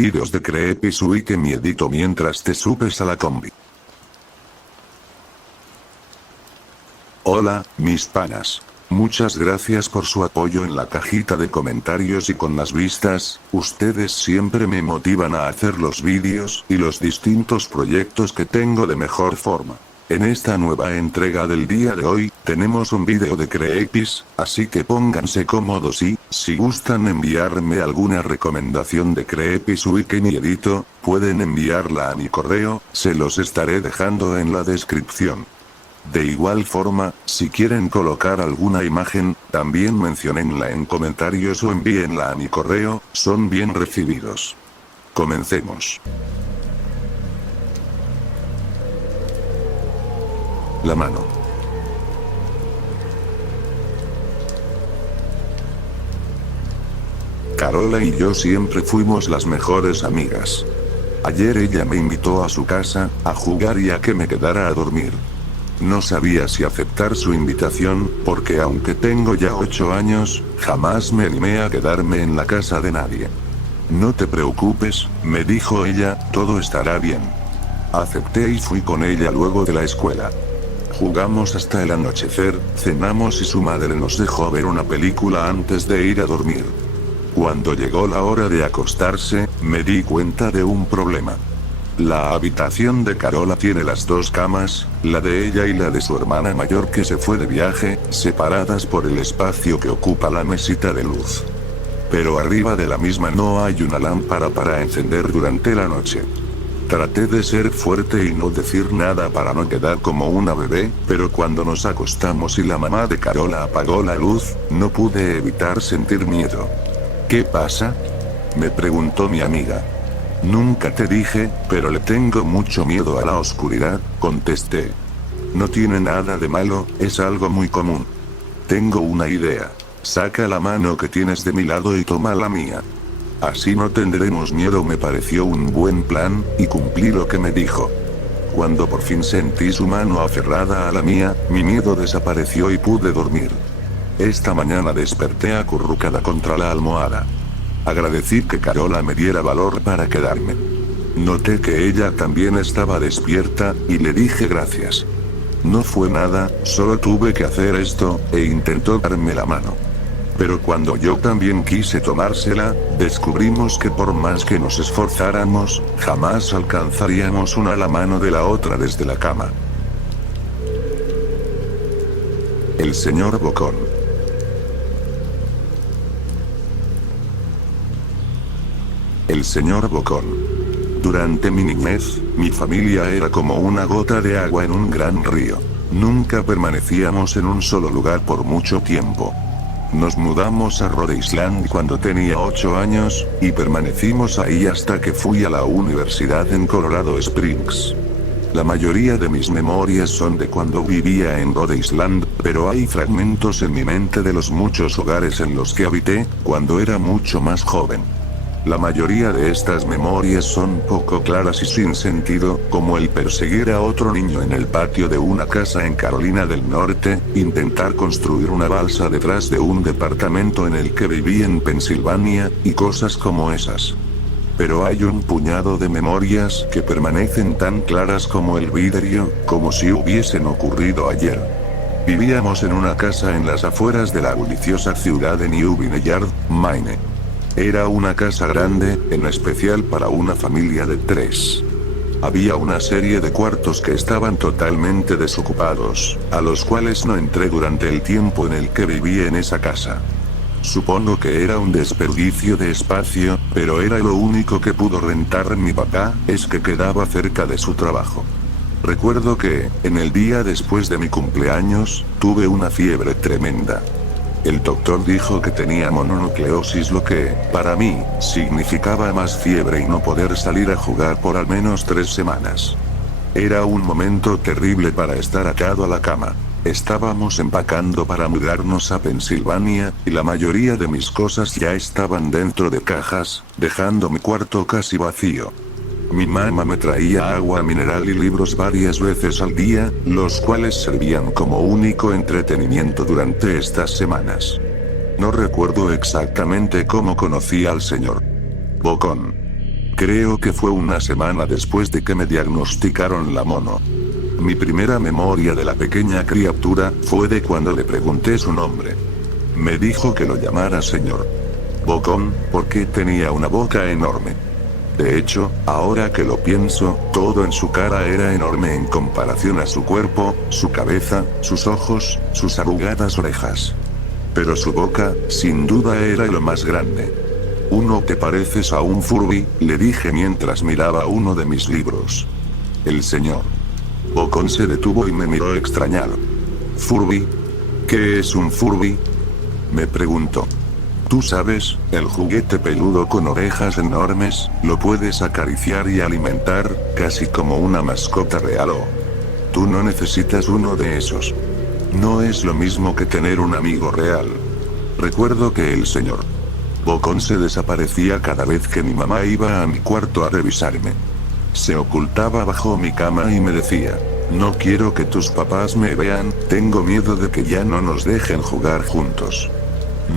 Vídeos de Creepy que me edito mientras te subes a la combi. Hola, mis panas. Muchas gracias por su apoyo en la cajita de comentarios y con las vistas. Ustedes siempre me motivan a hacer los vídeos y los distintos proyectos que tengo de mejor forma. En esta nueva entrega del día de hoy, tenemos un vídeo de Creepys, así que pónganse cómodos y, si gustan enviarme alguna recomendación de Creepys que me edito, pueden enviarla a mi correo, se los estaré dejando en la descripción. De igual forma, si quieren colocar alguna imagen, también menciónenla en comentarios o envíenla a mi correo, son bien recibidos. Comencemos. La mano. Carola y yo siempre fuimos las mejores amigas. Ayer ella me invitó a su casa, a jugar y a que me quedara a dormir. No sabía si aceptar su invitación, porque aunque tengo ya 8 años, jamás me animé a quedarme en la casa de nadie. No te preocupes, me dijo ella, todo estará bien. Acepté y fui con ella luego de la escuela. Jugamos hasta el anochecer, cenamos y su madre nos dejó ver una película antes de ir a dormir. Cuando llegó la hora de acostarse, me di cuenta de un problema. La habitación de Carola tiene las dos camas, la de ella y la de su hermana mayor que se fue de viaje, separadas por el espacio que ocupa la mesita de luz. Pero arriba de la misma no hay una lámpara para encender durante la noche. Traté de ser fuerte y no decir nada para no quedar como una bebé, pero cuando nos acostamos y la mamá de Carola apagó la luz, no pude evitar sentir miedo. ¿Qué pasa?, me preguntó mi amiga. Nunca te dije, pero le tengo mucho miedo a la oscuridad, contesté. No tiene nada de malo, es algo muy común. Tengo una idea. Saca la mano que tienes de mi lado y toma la mía. Así no tendremos miedo. Me pareció un buen plan, y cumplí lo que me dijo. Cuando por fin sentí su mano aferrada a la mía, mi miedo desapareció y pude dormir. Esta mañana desperté acurrucada contra la almohada. Agradecí que Carola me diera valor para quedarme. Noté que ella también estaba despierta, y le dije gracias. No fue nada, solo tuve que hacer esto, e intentó darme la mano. Pero cuando yo también quise tomársela, descubrimos que por más que nos esforzáramos, jamás alcanzaríamos una la mano de la otra desde la cama. El señor Bocón. El señor Bocón. Durante mi niñez, mi familia era como una gota de agua en un gran río. Nunca permanecíamos en un solo lugar por mucho tiempo. Nos mudamos a Rhode Island cuando tenía 8 años, y permanecimos ahí hasta que fui a la universidad en Colorado Springs. La mayoría de mis memorias son de cuando vivía en Rhode Island, pero hay fragmentos en mi mente de los muchos hogares en los que habité, cuando era mucho más joven. La mayoría de estas memorias son poco claras y sin sentido, como el perseguir a otro niño en el patio de una casa en Carolina del Norte, intentar construir una balsa detrás de un departamento en el que viví en Pensilvania, y cosas como esas. Pero hay un puñado de memorias que permanecen tan claras como el vidrio, como si hubiesen ocurrido ayer. Vivíamos en una casa en las afueras de la bulliciosa ciudad de New Vineyard, Maine. Era una casa grande, en especial para una familia de 3. Había una serie de cuartos que estaban totalmente desocupados, a los cuales no entré durante el tiempo en el que viví en esa casa. Supongo que era un desperdicio de espacio, pero era lo único que pudo rentar mi papá, es que quedaba cerca de su trabajo. Recuerdo que, en el día después de mi cumpleaños, tuve una fiebre tremenda. El doctor dijo que tenía mononucleosis, lo que, para mí, significaba más fiebre y no poder salir a jugar por al menos 3 semanas. Era un momento terrible para estar atado a la cama. Estábamos empacando para mudarnos a Pensilvania, y la mayoría de mis cosas ya estaban dentro de cajas, dejando mi cuarto casi vacío. Mi mamá me traía agua mineral y libros varias veces al día, los cuales servían como único entretenimiento durante estas semanas. No recuerdo exactamente cómo conocí al señor Bocón. Creo que fue una semana después de que me diagnosticaron la mono. Mi primera memoria de la pequeña criatura fue de cuando le pregunté su nombre. Me dijo que lo llamara señor Bocón, porque tenía una boca enorme. De hecho, ahora que lo pienso, todo en su cara era enorme en comparación a su cuerpo, su cabeza, sus ojos, sus arrugadas orejas. Pero su boca, sin duda, era lo más grande. «¿Uno te pareces a un Furby?», le dije mientras miraba uno de mis libros. El señor Bocón se detuvo y me miró extrañado. «¿Furby? ¿Qué es un Furby?», me preguntó. «Tú sabes, el juguete peludo con orejas enormes, lo puedes acariciar y alimentar, casi como una mascota real o... Tú no necesitas uno de esos. No es lo mismo que tener un amigo real». Recuerdo que el señor Bocón se desaparecía cada vez que mi mamá iba a mi cuarto a revisarme. Se ocultaba bajo mi cama y me decía: «No quiero que tus papás me vean, tengo miedo de que ya no nos dejen jugar juntos».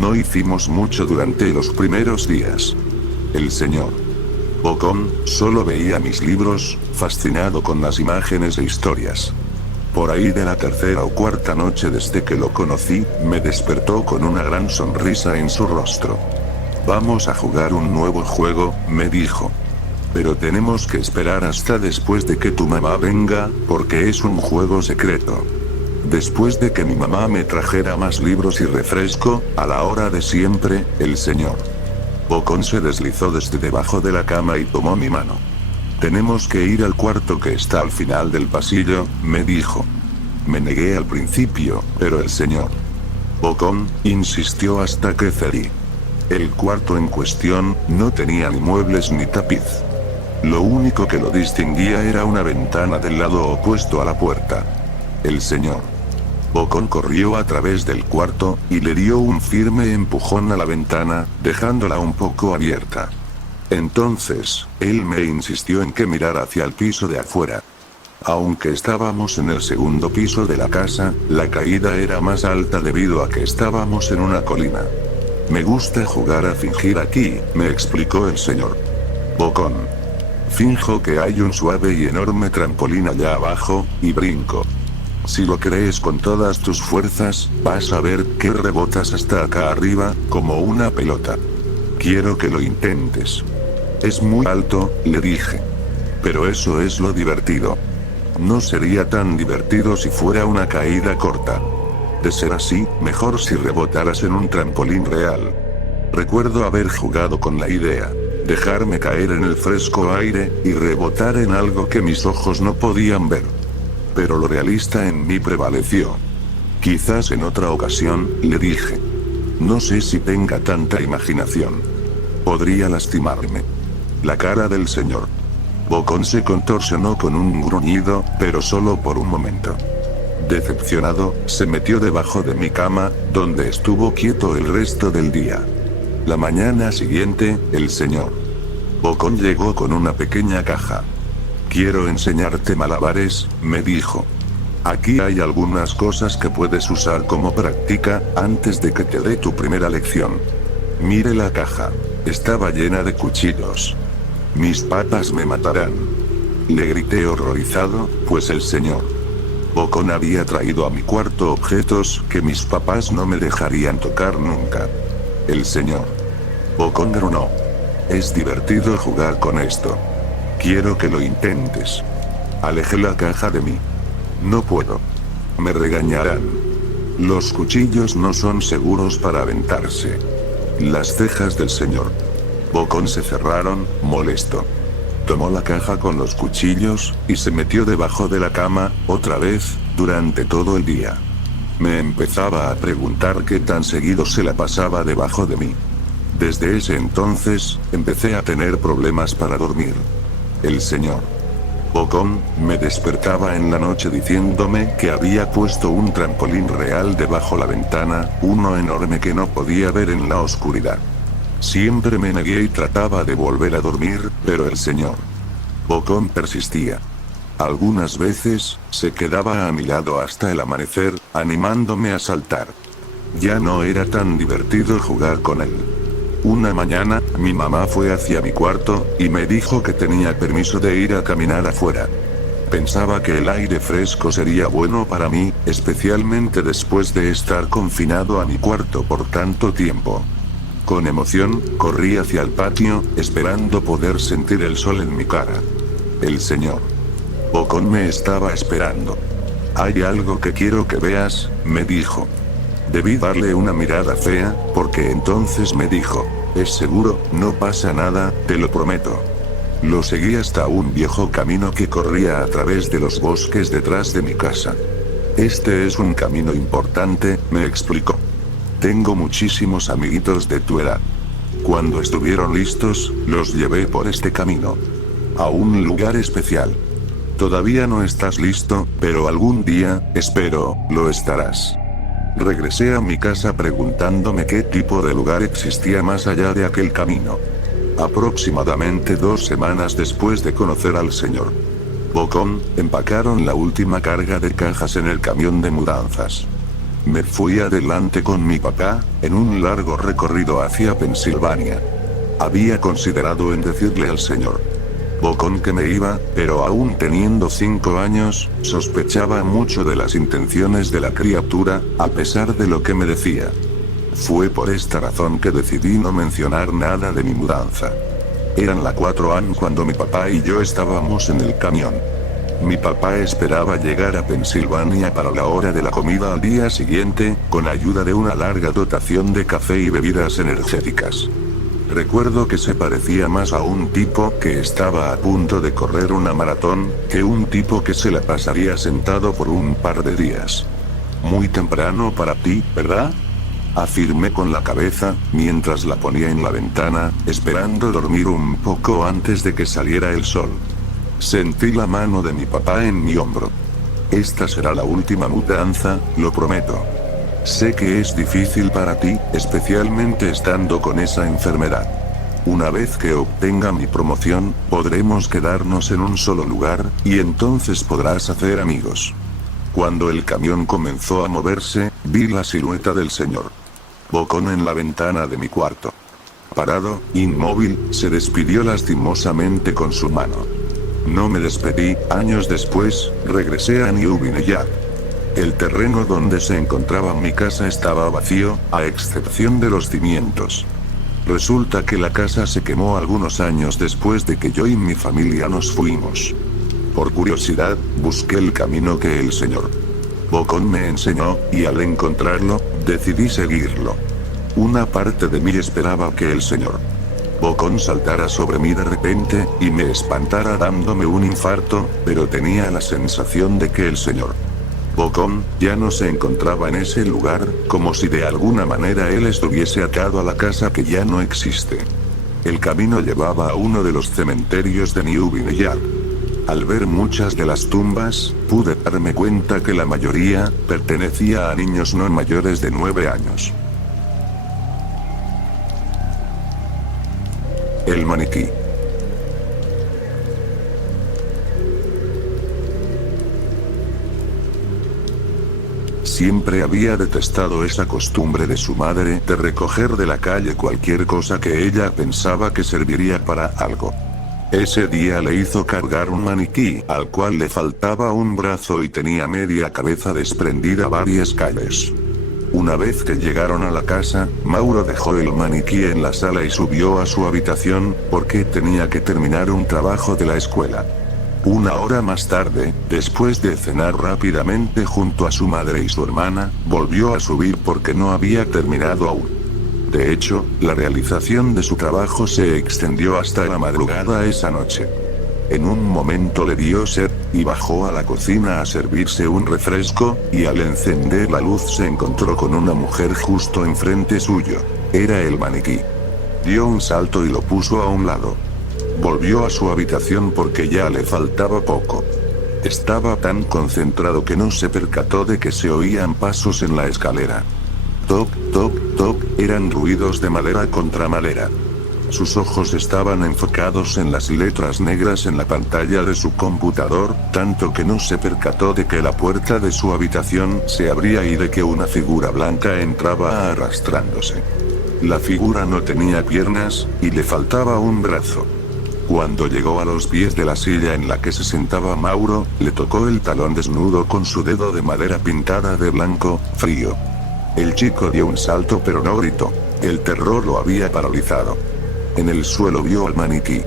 No hicimos mucho durante los primeros días. El señor Bocón solo veía mis libros, fascinado con las imágenes e historias. Por ahí de la tercera o cuarta noche desde que lo conocí, me despertó con una gran sonrisa en su rostro. «Vamos a jugar un nuevo juego», me dijo. «Pero tenemos que esperar hasta después de que tu mamá venga, porque es un juego secreto». Después de que mi mamá me trajera más libros y refresco, a la hora de siempre, el señor Bocón se deslizó desde debajo de la cama y tomó mi mano. «Tenemos que ir al cuarto que está al final del pasillo», me dijo. Me negué al principio, pero el señor Bocón insistió hasta que cedí. El cuarto en cuestión no tenía ni muebles ni tapiz. Lo único que lo distinguía era una ventana del lado opuesto a la puerta. El señor Bocón corrió a través del cuarto, y le dio un firme empujón a la ventana, dejándola un poco abierta. Entonces, él me insistió en que mirara hacia el piso de afuera. Aunque estábamos en el segundo piso de la casa, la caída era más alta debido a que estábamos en una colina. «Me gusta jugar a fingir aquí», me explicó el señor Bocón. «Finjo que hay un suave y enorme trampolín allá abajo, y brinco. Si lo crees con todas tus fuerzas, vas a ver que rebotas hasta acá arriba, como una pelota. Quiero que lo intentes». «Es muy alto», le dije. «Pero eso es lo divertido. No sería tan divertido si fuera una caída corta. De ser así, mejor si rebotaras en un trampolín real». Recuerdo haber jugado con la idea, dejarme caer en el fresco aire, y rebotar en algo que mis ojos no podían ver. Pero lo realista en mí prevaleció. «Quizás en otra ocasión», le dije. «No sé si tenga tanta imaginación. Podría lastimarme». La cara del señor Bocón se contorsionó con un gruñido, pero solo por un momento. Decepcionado, se metió debajo de mi cama, donde estuvo quieto el resto del día. La mañana siguiente, el señor Bocón llegó con una pequeña caja. «Quiero enseñarte malabares», me dijo. «Aquí hay algunas cosas que puedes usar como práctica, antes de que te dé tu primera lección». Mire la caja. Estaba llena de cuchillos. «Mis patas me matarán», le grité horrorizado, pues el señor Bocón había traído a mi cuarto objetos que mis papás no me dejarían tocar nunca. El señor Bocón gronó. «Es divertido jugar con esto. Quiero que lo intentes». Alejé la caja de mí. «No puedo. Me regañarán. Los cuchillos no son seguros para aventarse». Las cejas del señor Bocón se cerraron, molesto. Tomó la caja con los cuchillos, y se metió debajo de la cama, otra vez, durante todo el día. Me empezaba a preguntar qué tan seguido se la pasaba debajo de mí. Desde ese entonces, empecé a tener problemas para dormir. El señor Bocón me despertaba en la noche diciéndome que había puesto un trampolín real debajo la ventana, uno enorme que no podía ver en la oscuridad. Siempre me negué y trataba de volver a dormir, pero el señor Bocón persistía. Algunas veces, se quedaba a mi lado hasta el amanecer, animándome a saltar. Ya no era tan divertido jugar con él. Una mañana, mi mamá fue hacia mi cuarto, y me dijo que tenía permiso de ir a caminar afuera. Pensaba que el aire fresco sería bueno para mí, especialmente después de estar confinado a mi cuarto por tanto tiempo. Con emoción, corrí hacia el patio, esperando poder sentir el sol en mi cara. El señor Bocón me estaba esperando. «Hay algo que quiero que veas», me dijo. Debí darle una mirada fea, porque entonces me dijo: «¿Es seguro? No pasa nada, te lo prometo». Lo seguí hasta un viejo camino que corría a través de los bosques detrás de mi casa. «Este es un camino importante», me explicó. «Tengo muchísimos amiguitos de tu edad. Cuando estuvieron listos, los llevé por este camino. A un lugar especial. Todavía no estás listo, pero algún día, espero, lo estarás». Regresé a mi casa preguntándome qué tipo de lugar existía más allá de aquel camino. Aproximadamente 2 semanas después de conocer al señor Bocón, empacaron la última carga de cajas en el camión de mudanzas. Me fui adelante con mi papá, en un largo recorrido hacia Pensilvania. Había considerado en decirle al señor Bocón que me iba, pero aún teniendo 5 años, sospechaba mucho de las intenciones de la criatura, a pesar de lo que me decía. Fue por esta razón que decidí no mencionar nada de mi mudanza. Eran las 4 AM cuando mi papá y yo estábamos en el camión. Mi papá esperaba llegar a Pensilvania para la hora de la comida al día siguiente, con ayuda de una larga dotación de café y bebidas energéticas. Recuerdo que se parecía más a un tipo que estaba a punto de correr una maratón, que un tipo que se la pasaría sentado por un par de días. «Muy temprano para ti, ¿verdad?», afirmé con la cabeza, mientras la ponía en la ventana, esperando dormir un poco antes de que saliera el sol. Sentí la mano de mi papá en mi hombro. «Esta será la última mudanza, lo prometo. Sé que es difícil para ti, especialmente estando con esa enfermedad. Una vez que obtenga mi promoción, podremos quedarnos en un solo lugar, y entonces podrás hacer amigos». Cuando el camión comenzó a moverse, vi la silueta del señor Bocón en la ventana de mi cuarto. Parado, inmóvil, se despidió lastimosamente con su mano. No me despedí. Años después, regresé a New Vineyard. El terreno donde se encontraba mi casa estaba vacío, a excepción de los cimientos. Resulta que la casa se quemó algunos años después de que yo y mi familia nos fuimos. Por curiosidad, busqué el camino que el señor Bocón me enseñó, y al encontrarlo, decidí seguirlo. Una parte de mí esperaba que el señor Bocón saltara sobre mí de repente, y me espantara dándome un infarto, pero tenía la sensación de que el señor Bocón ya no se encontraba en ese lugar, como si de alguna manera él estuviese atado a la casa que ya no existe. El camino llevaba a uno de los cementerios de New Vineyard. Al ver muchas de las tumbas, pude darme cuenta que la mayoría pertenecía a niños no mayores de 9 años. El maniquí. Siempre había detestado esa costumbre de su madre de recoger de la calle cualquier cosa que ella pensaba que serviría para algo. Ese día le hizo cargar un maniquí al cual le faltaba un brazo y tenía media cabeza desprendida varias calles. Una vez que llegaron a la casa, Mauro dejó el maniquí en la sala y subió a su habitación, porque tenía que terminar un trabajo de la escuela. Una hora más tarde, después de cenar rápidamente junto a su madre y su hermana, volvió a subir porque no había terminado aún. De hecho, la realización de su trabajo se extendió hasta la madrugada esa noche. En un momento le dio sed, y bajó a la cocina a servirse un refresco, y al encender la luz se encontró con una mujer justo enfrente suyo. Era el maniquí. Dio un salto y lo puso a un lado. Volvió a su habitación porque ya le faltaba poco. Estaba tan concentrado que no se percató de que se oían pasos en la escalera. Toc, toc, toc, eran ruidos de madera contra madera. Sus ojos estaban enfocados en las letras negras en la pantalla de su computador, tanto que no se percató de que la puerta de su habitación se abría y de que una figura blanca entraba arrastrándose. La figura no tenía piernas, y le faltaba un brazo. Cuando llegó a los pies de la silla en la que se sentaba Mauro, le tocó el talón desnudo con su dedo de madera pintada de blanco, frío. El chico dio un salto pero no gritó. El terror lo había paralizado. En el suelo vio al maniquí.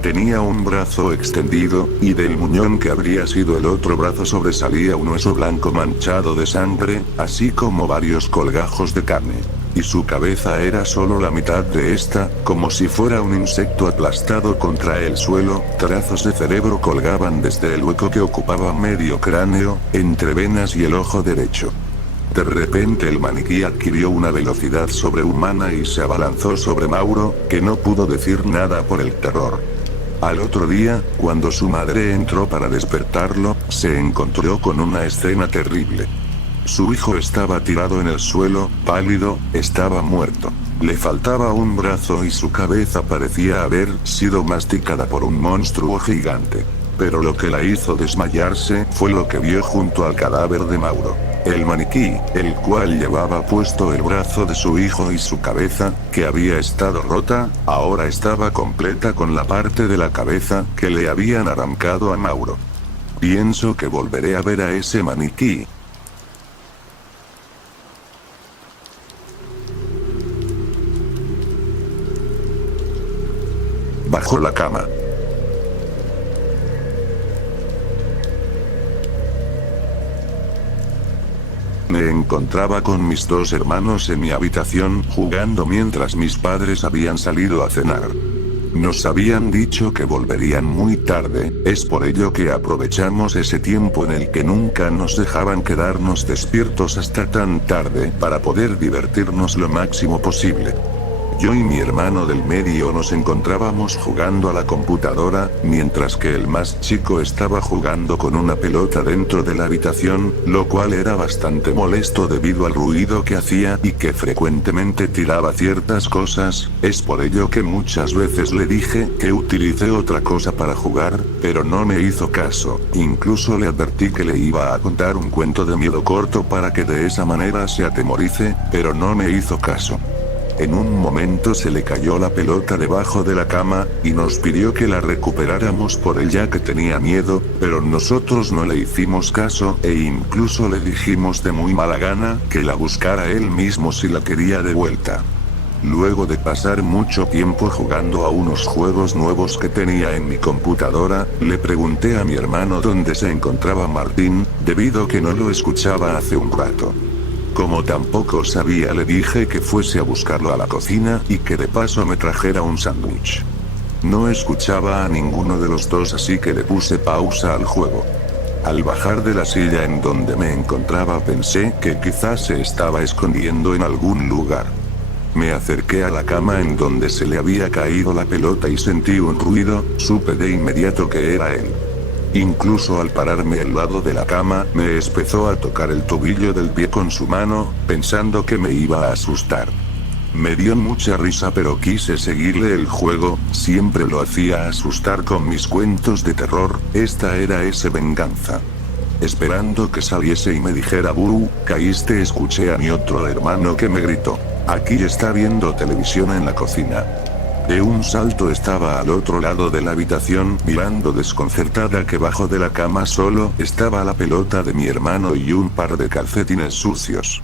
Tenía un brazo extendido, y del muñón que habría sido el otro brazo sobresalía un hueso blanco manchado de sangre, así como varios colgajos de carne. Y su cabeza era solo la mitad de esta, como si fuera un insecto aplastado contra el suelo, trazos de cerebro colgaban desde el hueco que ocupaba medio cráneo, entre venas y el ojo derecho. De repente el maniquí adquirió una velocidad sobrehumana y se abalanzó sobre Mauro, que no pudo decir nada por el terror. Al otro día, cuando su madre entró para despertarlo, se encontró con una escena terrible. Su hijo estaba tirado en el suelo, pálido, estaba muerto. Le faltaba un brazo y su cabeza parecía haber sido masticada por un monstruo gigante. Pero lo que la hizo desmayarse fue lo que vio junto al cadáver de Mauro. El maniquí, el cual llevaba puesto el brazo de su hijo y su cabeza, que había estado rota, ahora estaba completa con la parte de la cabeza que le habían arrancado a Mauro. Pienso que volveré a ver a ese maniquí. Bajo la cama. Me encontraba con mis dos hermanos en mi habitación jugando mientras mis padres habían salido a cenar. Nos habían dicho que volverían muy tarde, es por ello que aprovechamos ese tiempo en el que nunca nos dejaban quedarnos despiertos hasta tan tarde para poder divertirnos lo máximo posible. Yo y mi hermano del medio nos encontrábamos jugando a la computadora, mientras que el más chico estaba jugando con una pelota dentro de la habitación, lo cual era bastante molesto debido al ruido que hacía y que frecuentemente tiraba ciertas cosas, es por ello que muchas veces le dije que utilice otra cosa para jugar, pero no me hizo caso, incluso le advertí que le iba a contar un cuento de miedo corto para que de esa manera se atemorice, pero no me hizo caso. En un momento se le cayó la pelota debajo de la cama, y nos pidió que la recuperáramos por él ya que tenía miedo, pero nosotros no le hicimos caso, e incluso le dijimos de muy mala gana que la buscara él mismo si la quería de vuelta. Luego de pasar mucho tiempo jugando a unos juegos nuevos que tenía en mi computadora, le pregunté a mi hermano dónde se encontraba Martín, debido a que no lo escuchaba hace un rato. Como tampoco sabía, le dije que fuese a buscarlo a la cocina y que de paso me trajera un sándwich. No escuchaba a ninguno de los dos, así que le puse pausa al juego. Al bajar de la silla en donde me encontraba pensé que quizás se estaba escondiendo en algún lugar. Me acerqué a la cama en donde se le había caído la pelota y sentí un ruido, supe de inmediato que era él. Incluso al pararme al lado de la cama, me empezó a tocar el tobillo del pie con su mano, pensando que me iba a asustar. Me dio mucha risa, pero quise seguirle el juego, siempre lo hacía asustar con mis cuentos de terror, esta era esa venganza. Esperando que saliese y me dijera "Bú, caíste", escuché a mi otro hermano que me gritó: "Aquí está viendo televisión en la cocina". De un salto estaba al otro lado de la habitación mirando desconcertada que bajo de la cama solo estaba la pelota de mi hermano y un par de calcetines sucios.